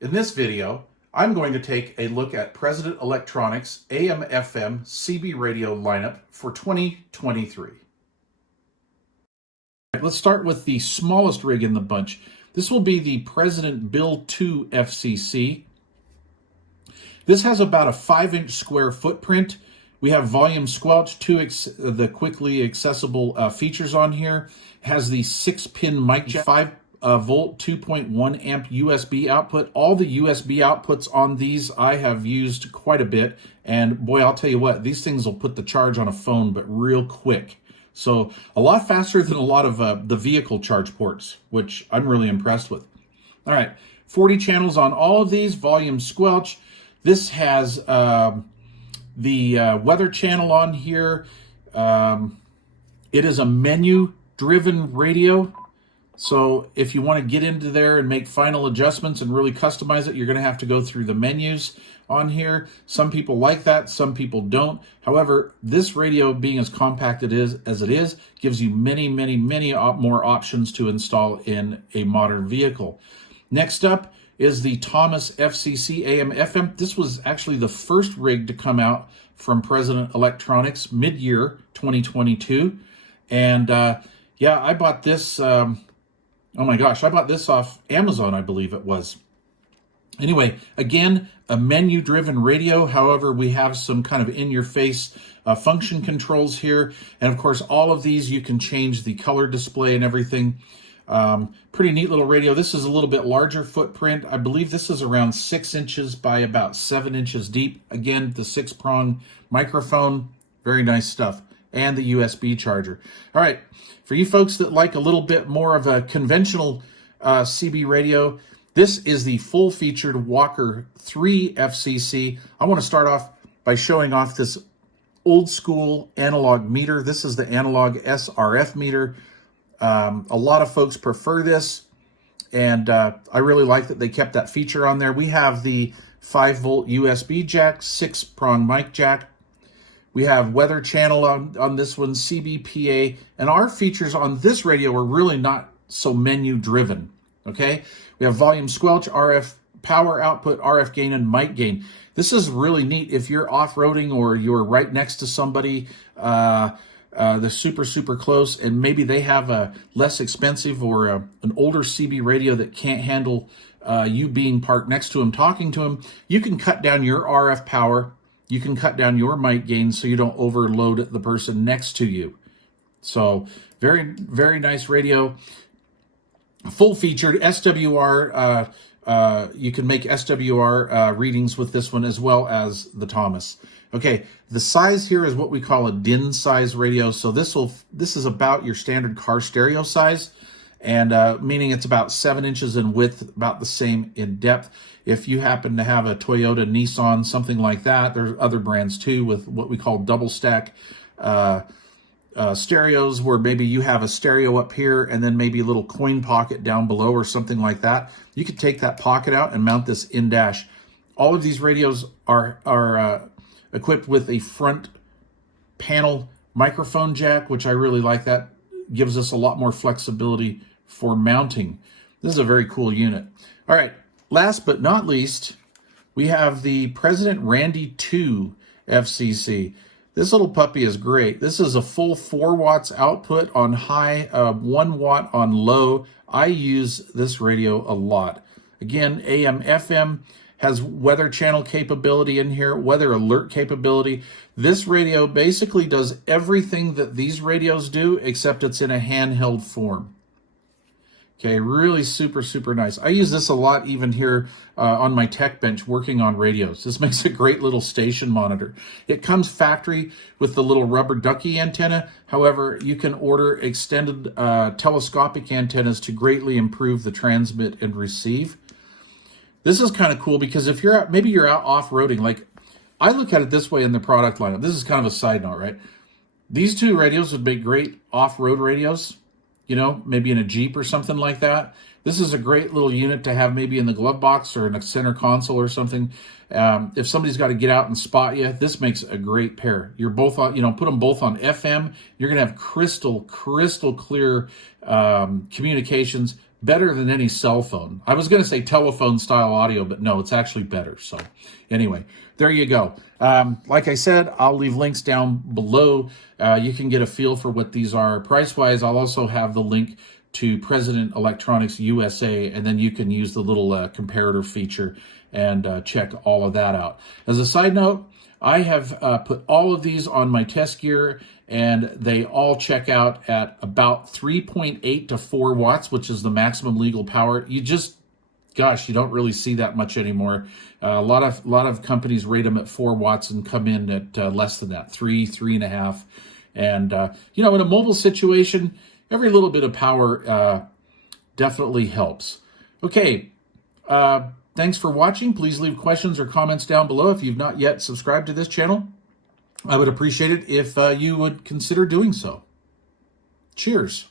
In this video, I'm going to take a look at President Electronics AM/FM CB radio lineup for 2023. Let's start with the smallest rig in the bunch. This will be the President Bill 2 FCC. This has about a 5-inch square footprint. We have volume squelch, the quickly accessible features on here. It has the 6-pin mic jack, 5-volt 2.1 amp USB output. All the USB outputs on these I have used quite a bit, and boy, I'll tell you what, these things will put the charge on a phone, but real quick. So a lot faster than a lot of the vehicle charge ports, which I'm really impressed with. All right, 40 channels on all of these, volume squelch. This has the weather channel on here. It is a menu-driven radio. So if you want to get into there and make final adjustments and really customize it, you're going to have to go through the menus on here. Some people like that, some people don't. However, this radio, being as compact as it is, gives you many more options to install in a modern vehicle. Next up is the Thomas FCC AM/FM. This was actually the first rig to come out from President Electronics mid-year 2022. And yeah, I bought this, oh my gosh, I bought this off Amazon, I believe it was. Anyway, again, a menu-driven radio. However, we have some kind of in-your-face function controls here. And of course, all of these, you can change the color display and everything. Pretty neat little radio. This is a little bit larger footprint. I believe this is around 6 inches by about 7 inches deep. Again, the 6-prong microphone, very nice stuff. And the USB charger. All right, for you folks that like a little bit more of a conventional CB radio, this is the full-featured Walker 3 FCC. I want to start off by showing off this old-school analog meter. This is the analog SRF meter. A lot of folks prefer this, and I really like that they kept that feature on there. We have the 5-volt USB jack, 6-prong mic jack. We have weather channel on this one, CBPA, and our features on this radio are really not so menu-driven, okay? We have volume squelch, RF power output, RF gain, and mic gain. This is really neat if you're off-roading or you're right next to somebody, they're super close, and maybe they have a less expensive or an older CB radio that can't handle you being parked next to them, talking to them. You can cut down your RF power. You can cut down your mic gain so you don't overload the person next to you. So very nice radio. Full featured SWR. You can make SWR readings with this one as well as the Thomas. Okay, the size here is what we call a DIN size radio. So this is about your standard car stereo size, and meaning it's about 7 inches in width, about the same in depth. If you happen to have a Toyota, Nissan, something like that, there's other brands too with what we call double stack stereos, where maybe you have a stereo up here and then maybe a little coin pocket down below or something like that. You could take that pocket out and mount this in dash. All of these radios are equipped with a front panel microphone jack, which I really like. That gives us a lot more flexibility for mounting. This is a very cool unit. All right, last but not least, we have the President Randy 2 FCC. This little puppy is great. This is a full 4 watts output on high, 1 watt on low. I use this radio a lot. Again, AM/FM, has weather channel capability in here, weather alert capability. This radio basically does everything that these radios do, except it's in a handheld form. Okay, really super nice. I use this a lot even here on my tech bench working on radios. This makes a great little station monitor. It comes factory with the little rubber ducky antenna. However, you can order extended telescopic antennas to greatly improve the transmit and receive. This is kind of cool because if you're out, maybe you're out off-roading, like I look at it this way in the product lineup. This is kind of a side note, right? These two radios would make great off-road radios, you know, maybe in a Jeep or something like that. This is a great little unit to have maybe in the glove box or in a center console or something. If somebody's got to get out and spot you, this makes a great pair. You're both on, you know, put them both on FM. You're going to have crystal clear communications better than any cell phone. I was going to say telephone style audio, but no, it's actually better. So anyway, there you go. Like I said, I'll leave links down below. You can get a feel for what these are price-wise. I'll also have the link to President Electronics USA, and then you can use the little comparator feature and check all of that out. As a side note, I have put all of these on my test gear, and they all check out at about 3.8 to 4 watts, which is the maximum legal power. You just, gosh, you don't really see that much anymore. A lot of companies rate them at 4 watts and come in at less than that, 3.5. And, in a mobile situation, every little bit of power definitely helps. Okay, thanks for watching. Please leave questions or comments down below. If you've not yet subscribed to this channel, I would appreciate it if you would consider doing so. Cheers.